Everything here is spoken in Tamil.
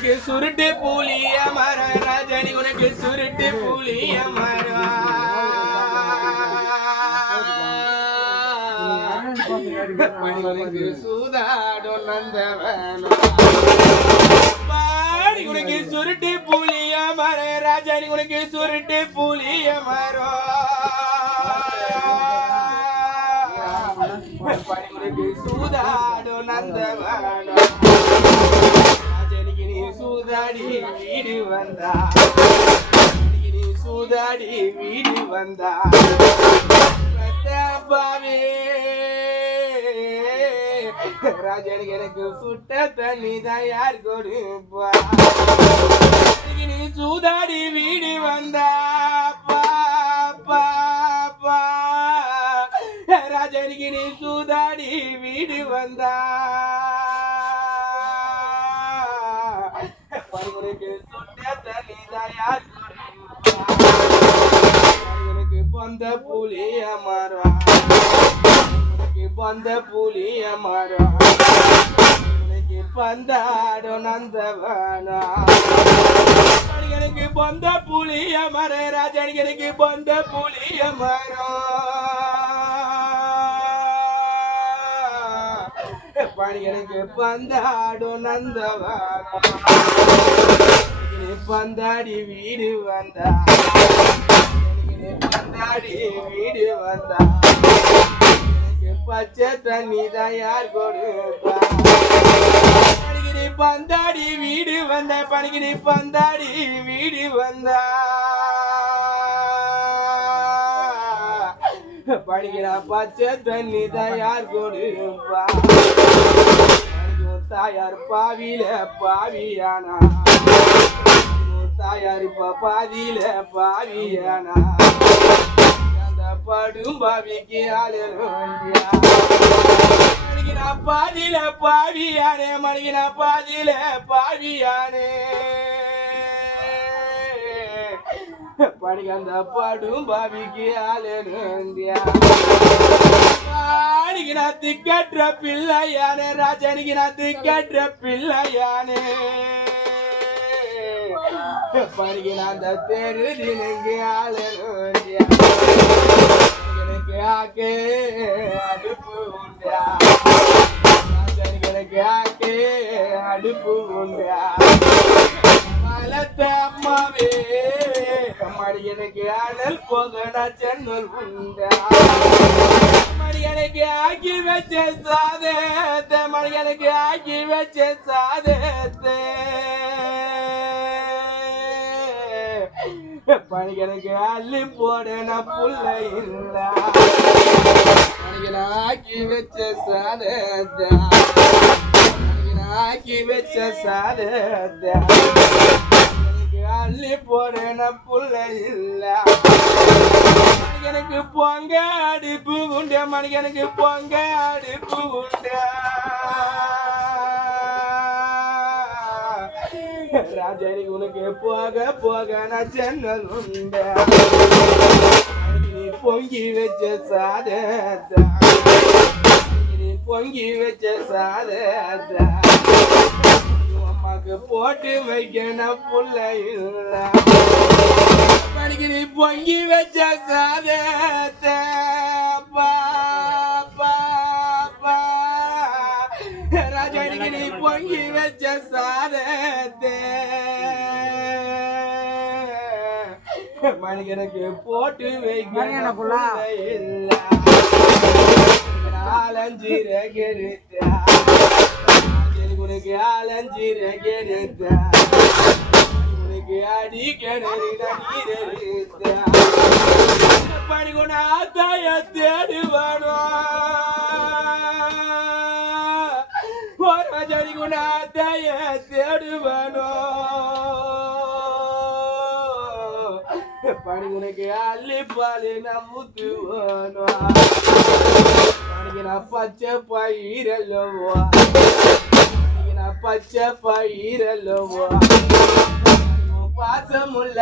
உனக்கு சுருட்டு புலிய மர ராஜாணி உனக்கு சுருட்டு புலிய மரம் உனக்கு சூதாடும் நந்தவனம் பாடி உனக்கு சுருட்டு புலிய மர ராஜாணி உனக்கு சுருட்டு புலிய மரம் உனக்கு சூதாடும் நந்தவனம் ராஜனிக்கு நீ சூதாடி வீடு வந்தா நீ சூதாடி வீடு வந்தா பாவே ராஜனுக்கு எனக்கு சுட்ட தண்ணி தான் யார் கொடுப்பா நீ சூதாடி வீடு வந்தா பாப்பா ராஜனுக்கு நீ சூதாடி வீடு வந்தா உனக்கு சுட்ட தண்ணி தான் யார் கொடுப்பா உனக்கு பொந்த புலிய மரம் பந்த புலிய மரம் உனக்கு பந்தாடும் நந்தவனா எனக்கு பந்த புலிய மர ராஜனுக்கு பந்த புலிய மரம் எனக்கு பந்தாடும் நந்தவனா பந்தாடி வீடு வந்தா பந்தாடி வீடு வந்தா பச்சை தண்ணி தான் யார் கொடுப்பா பணிகிரி பந்தாடி வீடு வந்த பணிகிரி பந்தாடி வீடு வந்தா பணிகிறா பச்சை தண்ணி தான் யார் கொடுப்பா தாயார் பாவில பாவியானா தாயார் இப்ப பாதியில பாவியானா படும் பாவிக்கு மணிக்கினா பாதியில பாவியானே மணிக்கினா பாதியில பாவியானே படிக்க அந்த படும் பாவிக்கு ஆளுநா திக்கற்ற பிள்ளையானே ராஜனுக்கு நான் திக்கற்ற பிள்ளையானே படிக்கிற அந்த தெரு தினங்கு ஆளுநா ஆக்கே அடுப்பு உண்டா ராஜனுக்கு ஆக்கே அடுப்பு உண்டா வளர்த்த அம்மாவே மடியனுக்கு அனல் போகடா சென்னல் உண்டா மடியனுக்கு ஆக்கி வச்ச சாதத்தை மடியனுக்கு ஆக்கி வச்ச சாதத்தை பணிகனுக்கு அள்ளி போட நான் புள்ள இல்ல பணிகனை ஆக்கி வச்ச சாதத்தை ஆக்கி வச்ச சாதத்தை அள்ளி போட நான் புள்ள இல்ல மணிகனுக்கு பொங்க அடுப்பு உண்டு மணிகனுக்கு பொங்க அடுப்பு உண்டு ராஜனுக்கு உனக்கு போக போக நான் சென்னல் உண்டு பொங்கி வச்ச சாதத்தை பொங்கி வச்ச சாதத்தை அம்மாக்கு போட்டு வைக்கணும் புள்ள இல்ல பணிக்கு நீ பொங்கி வச்ச சாதத்தை ராஜனுக்கு நீ பொங்கி வச்ச சாதத்தை மணிகனுக்கு போட்டு வைக்கணும் இல்ல ஆலஞ்சீர கெடுத்தா உனக்கு ஆலஞ்சீர கெடுத்தா உனக்கு அடி கிணறுடா நீர் பணிகொண்ட ஆத்தாய தேடுவானோ ராஜனி கொண்ட ஆத்தாய தேடுவானோ பணி உனக்கு அள்ளி பாலு நம்புத்துவானோ பணிக்கு நான் பச்சை பயிரல்லவோ பணிக்கு நான் பச்சை பயிரல்லவோ பாசமுள்ள